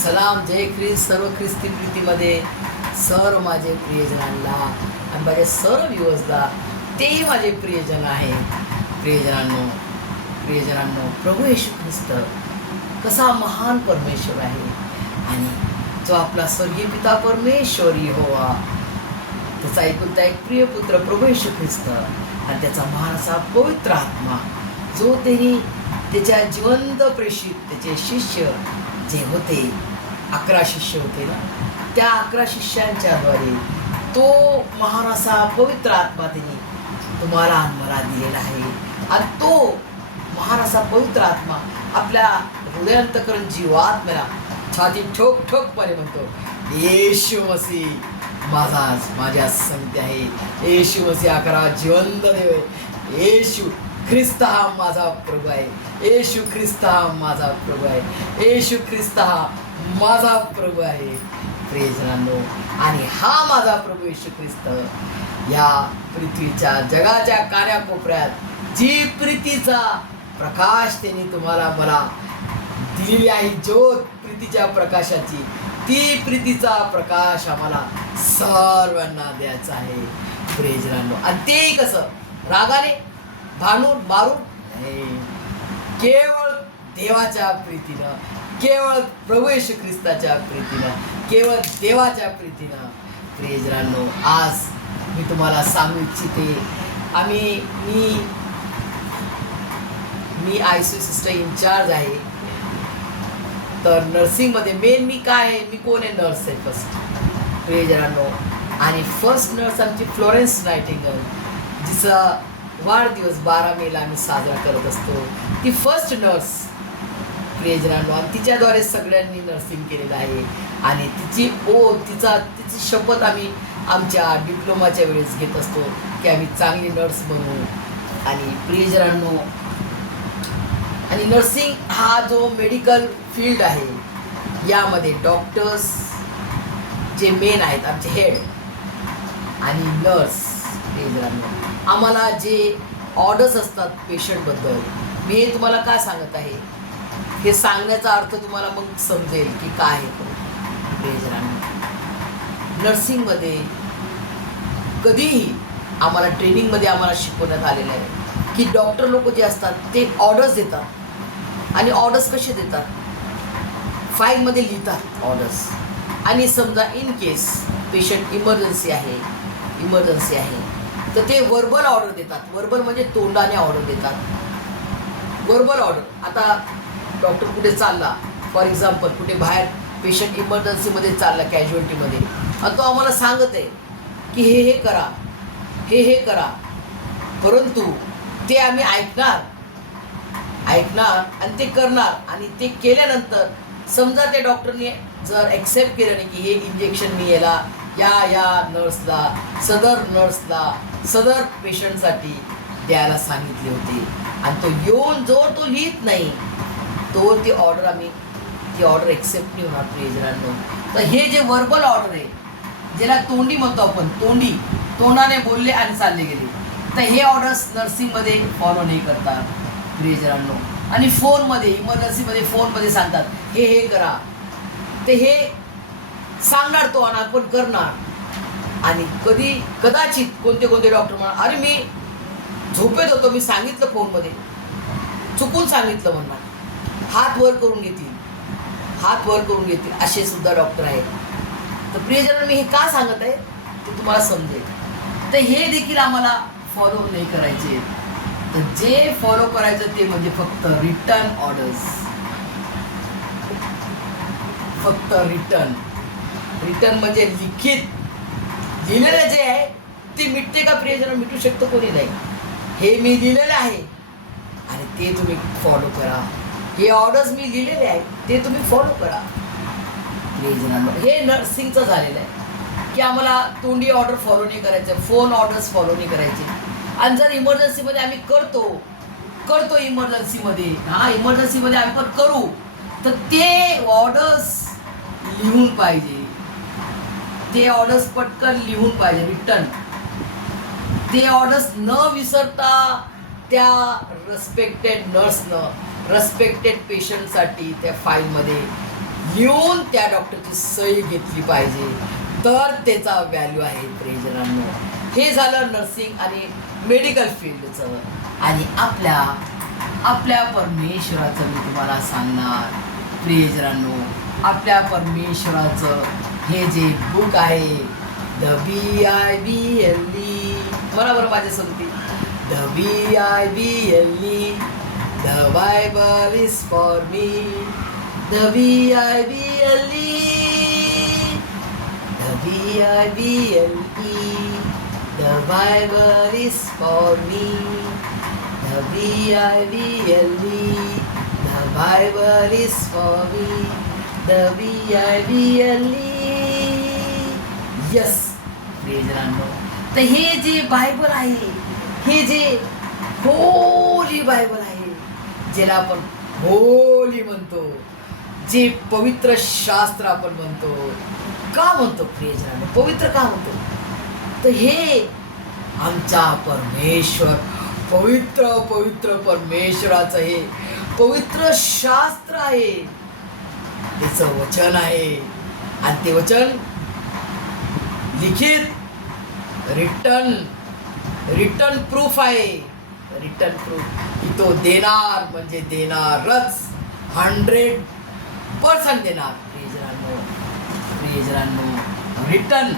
सलाम जय ख्रिस्त सर्व ख्रिस्ती प्रीतीमध्ये सर्व माझे प्रियजनांना आणि माझ्या सर्व व्ह्यूअर्सला तेही माझे प्रियजन आहे. प्रियजनांनो प्रभू येशू ख्रिस्त कसा महान परमेश्वर आहे आणि जो आपला स्वर्गीय पिता परमेश्वर यहोवा, त्याचा एकुलता एक प्रिय पुत्र प्रभू येशू ख्रिस्त आणि त्याचा महान असा पवित्र आत्मा, जो त्यांनी त्याच्या जिवंत प्रेषित त्याचे शिष्य जे होते 11 शिष्य होते ना, त्या 11 शिष्यांच्याद्वारे तो महान असा पवित्र आत्मा त्यांनी तुम्हाला आणि मला दिलेला आहे. आणि तो महान असा पवित्र आत्मा आपल्या हृदयांतकरण जीवात्म्याला छाती ठोक ठोकपणे म्हणतो, येशू मसीह माझ्या संगती आहे. येशू मसीह हा जिवंत देव आहे. येशू ख्रिस्त हा माझा प्रभू आहे. येशू ख्रिस्त हा माझा प्रभू आहे. येशू ख्रिस्त हा माझा प्रभू आहे. प्रियजनांनो, आणि हा माझा प्रभू येशू ख्रिस्त या पृथ्वीच्या जगाच्या कान्याकोपऱ्यात जी प्रीतीचा प्रकाश त्यांनी तुम्हाला मला दिलेली आहे, ज्योत प्रीतीच्या प्रकाशाची, ती प्रीतीचा प्रकाश आम्हाला सर्वांना द्यायचा आहे. प्रियजनांनो, आणि ते कसं रागाने भांडून मारून नाही, केवळ देवाच्या प्रीतीनं, केवळ प्रभू येशू ख्रिस्ताच्या प्रीतीनं, केवळ देवाच्या प्रीतीनं. प्रियजनांनो, आज मी तुम्हाला सांगू इच्छिते, मी ICU सिस्टर इन्चार्ज आहे. तर नर्सिंगमध्ये मेन मी काय आहे, मी कोण आहे, नर्स आहे फर्स्ट. प्रियजनांनो, आणि फर्स्ट नर्स आमची फ्लोरेन्स नायटिंगेल, जिचा वाढदिवस 12 मेला आम्ही साजरा करत असतो. ती फर्स्ट नर्स. प्रियजनांनो, आणि तिच्याद्वारे सगळ्यांनी नर्सिंग केलेलं आहे. आणि तिची तिची शपथ आम्ही आमच्या डिप्लोमाच्या वेळेस घेत असतो की आम्ही चांगली नर्स बनवू. आणि प्रियजनांनो, आणि नर्सिंग हा जो मेडिकल फील्ड आहे, यामध्ये डॉक्टर्स जे मेन आहेत, आमचे हेड, आणि नर्स. प्रियजनांनो, आम्हाला जे ऑर्डर्स असतात पेशंटबद्दल, मी हे तुम्हाला काय सांगत आहे, हे सांगण्याचा अर्थ तुम्हाला मग समजेल की काय आहे. प्रियजनांनो, नर्सिंगमध्ये कधीही आम्हाला ट्रेनिंगमध्ये आम्हाला शिकवण्यात आलेलं आहे की डॉक्टर लोक जे असतात ते ऑर्डर्स देतात. आणि ऑर्डर्स कसे देतात, फाईलमध्ये लिहितात ऑर्डर्स. आणि समजा इन केस पेशंट इमर्जन्सी आहे तर ते वर्बल ऑर्डर देतात. वर्बल म्हणजे तोंडाने ऑर्डर देतात. वर्बल ऑर्डर, आता डॉक्टर कुठे चालला, फॉर एक्झाम्पल कुठे बाहेर पेशंट इमर्जन्सीमध्ये चालला, कॅज्युअल्टीमध्ये, आणि तो आम्हाला सांगत आहे की हे करा, हे करा, परंतु ते आम्ही ऐकणार आणि ते करणार. आणि ते केल्यानंतर समजा त्या डॉक्टरने जर ॲक्सेप्ट केलं नाही की हे इंजेक्शन मी याला या नर्सला, सदर पेशंटसाठी द्यायला सांगितले होते, आणि तो येऊन जो तो लिहित नाही तो ती ऑर्डर ॲक्सेप्ट नाही होणार. प्रियजनांनो, तर हे जे वर्बल ऑर्डर आहे, ज्याला तोंडी म्हणतो आपण, तोंडाने बोलले आणि चालले गेले, तर हे ऑर्डर्स नर्सिंगमध्ये फॉलो नाही करतात. प्रियजनांनो, आणि फोनमध्ये, इमर्जन्सीमध्ये फोनमध्ये सांगतात हे करा, ते हे सांगणार तो आणि आपण करणार. आणि कदाचित कोणते डॉक्टर म्हणा, अरे मी झोपेत होतो, मी सांगितलं फोनमध्ये, चुकून सांगितलं म्हणणार, हात वर करून घेतील असे सुद्धा डॉक्टर आहेत. तर प्रियजनांनो, मी हे का सांगत आहे ते तुम्हाला समजेल. तर हे देखील आम्हाला फॉलो नाही करायचे. तर जे फॉलो करायचं ते म्हणजे फक्त रिटर्न ऑर्डर्स, फक्त रिटर्न म्हणजे लिहिलेलं जे आहे ते मिटते का प्रियजन? मिटू शकतं कोणी नाही. हे मी लिहिलेलं आहे आणि ते तुम्ही फॉलो करा. हे ऑर्डर्स मी लिहिलेले आहेत ते तुम्ही फॉलो करा. प्रियजनांनो, हे नर्सिंगचं झालेलं आहे की आम्हाला तोंडी ऑर्डर फॉलो नाही करायचं, फोन ऑर्डर्स फॉलो नाही करायचे. आणि जर इमर्जन्सीमध्ये आम्ही करतो इमर्जन्सीमध्ये आम्ही पण करू, तर ते ऑर्डर्स लिहून पाहिजे, ते ऑर्डर्स पटकन लिहून पाहिजे. रिटर्न ते ऑर्डर्स न विसरता त्या रिस्पेक्टेड नर्सनं रिस्पेक्टेड पेशंटसाठी त्या फाईलमध्ये लिहून त्या डॉक्टरची सही घेतली पाहिजे, तर त्याचा व्हॅल्यू आहे प्रियजनांनो. हे झालं नर्सिंग आणि मेडिकल फील्डचं. आणि आपल्या परमेश्वराचं मी तुम्हाला सांगणार प्रियजनांनो. आपल्या परमेश्वराचं हे जे बुक आहे, द BIBLE, मला बरं माझ्या सांगते, the BIBLE, the Bible is for me, the BIBLE, the BIBLE, the Bible is for me, the BIBLE, the Bible is for me, the BIBLE. Yes प्रियजनांनो, तर हे जे बायबल आहे, हे जे होली बायबल आहे, ज्याला आपण होली म्हणतो, जे पवित्र शास्त्र आपण म्हणतो. का म्हणतो प्रियजनांनो, पवित्र का म्हणतो? तर हे आमचा परमेश्वर, पवित्र पवित्र परमेश्वराचं हे पवित्र शास्त्र आहे, त्याचं वचन आहे. आणि ते वचन लिखित रिटर्न प्रूफ आहे. रिटर्न प्रूफ की तो देणार म्हणजे देणारच, 100% देणार. प्रियजनांनो रिटर्न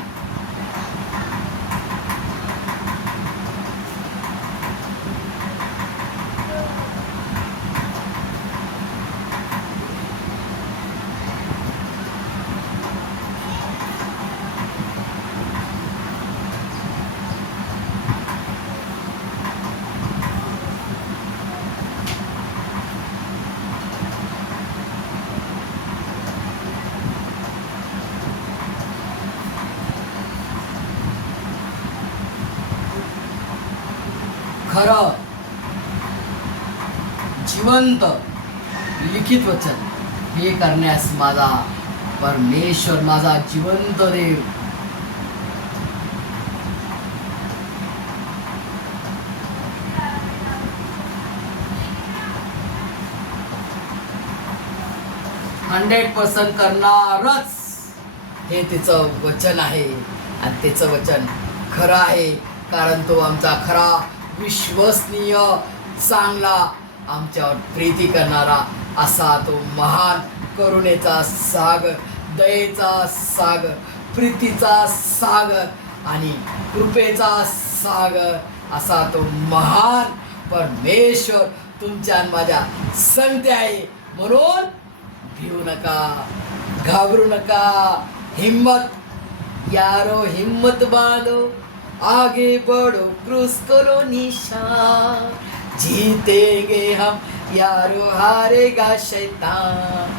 खरं जिवंत लिखित वचन हे करण्यास माझा परमेश्वर, माझा जिवंत देव %100% करणारच, हे त्याचं वचन आहे. आणि त्याचं वचन खरं आहे, कारण तो आमचा खरा, विश्वसनीय, चांगला, आमच्यावर प्रीती करणारा असा तो महान करुणेचा सागर, दयेचा सागर, प्रीतीचा सागर आणि कृपेचा सागर असा तो महान परमेश्वर तुमच्या आणि माझ्या संगती आहे. म्हणून भिवू नका, घाबरू नका, हिम्मत यारो, हिम्मत बांधो, आगे बढ़ो, क्रूस को लो निशान, जीतेंगे हम यारो, हारेगा शैतान,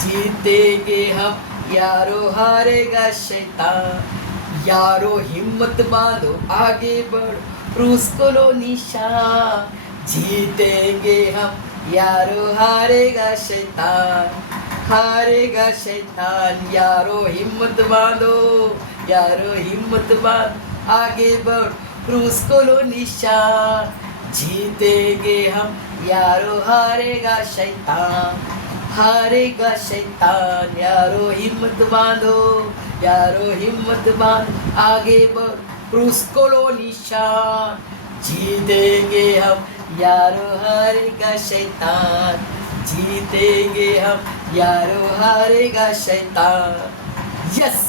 जीतेंगे हम यारो, हारेगा शैतान, यारो हिम्मत बांधो, आगे बढ़ो, क्रूस को लो निशान, जीतेंगे हम यारो, हारेगा शैतान, हारेगा शैतान, यारो हिम्मत बांधो, यारो हिम्मत बांध, आगे बढ़, क्रूस को लो निशान, जीतेंगे हम यारो, हारेगा शैतान, हारेगा शैतान, यारो हिम्मत बांधो, यारो हिम्मत बांध, आगे बढ़, क्रूस को लो निशान, जीतेंगे हम यारो, हारेगा शैतान, जीतेंगे हम यारो, हारेगा शैतान. यस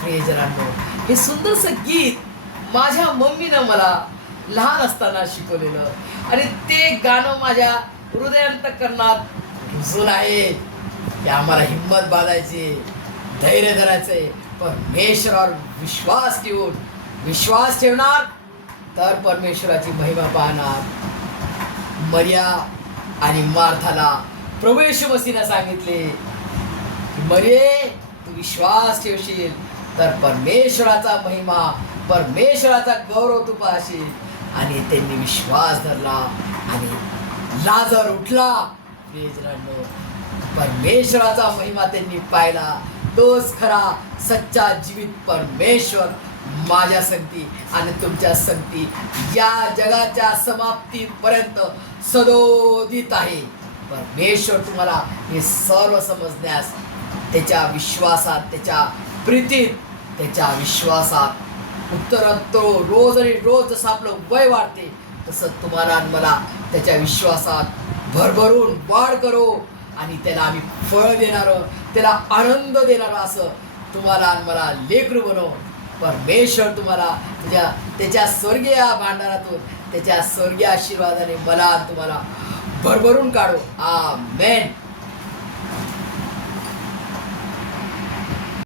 प्रियजनांनो, हे सुंदरसं गीत माझ्या मम्मीनं मला लहान असताना शिकवलेलं आणि ते गाणं माझ्या हृदयांतकरणात रुजून आहे की आम्हाला हिम्मत बांधायची, धैर्य धरायचंय, परमेश्वरावर विश्वास ठेवणार तर परमेश्वराची महिमा पाहणार. मरिया आणि मार्थाला प्रभू येशू मसीहने सांगितले की मरिये, तू विश्वास ठेवशील तर परमेश्वराचा महिमा, परमेश्वराचा गौरव तू पाहशील. आणि त्यांनी विश्वास धरला आणि लाजर उठला. प्रियजनांनो, परमेश्वराचा महिमा त्यांनी पाहिला. तोच खरा सच्चा जीवित परमेश्वर माझ्या संगती आणि तुमच्या संगती या जगाच्या समाप्तीपर्यंत सदोदित आहे. परमेश्वर तुम्हाला हे सर्व समजण्यास त्याच्या विश्वासात, त्याच्या प्रीतीत, त्याच्या विश्वासात उत्तरोत्तर रोज आणि रोज जसं आपलं वय वाढते तसं तुम्हाला आणि मला त्याच्या विश्वासात भरभरून वाढ करो आणि त्याला आम्ही फळ देणारं, त्याला आनंद देणारं असं तुम्हाला आणि मला लेकरू बनव. परमेश्वर तुम्हाला त्याच्या स्वर्गीय भांडारातून, त्याच्या स्वर्गीय आशीर्वादाने मला आणि तुम्हाला भरभरून काढो. आमेन.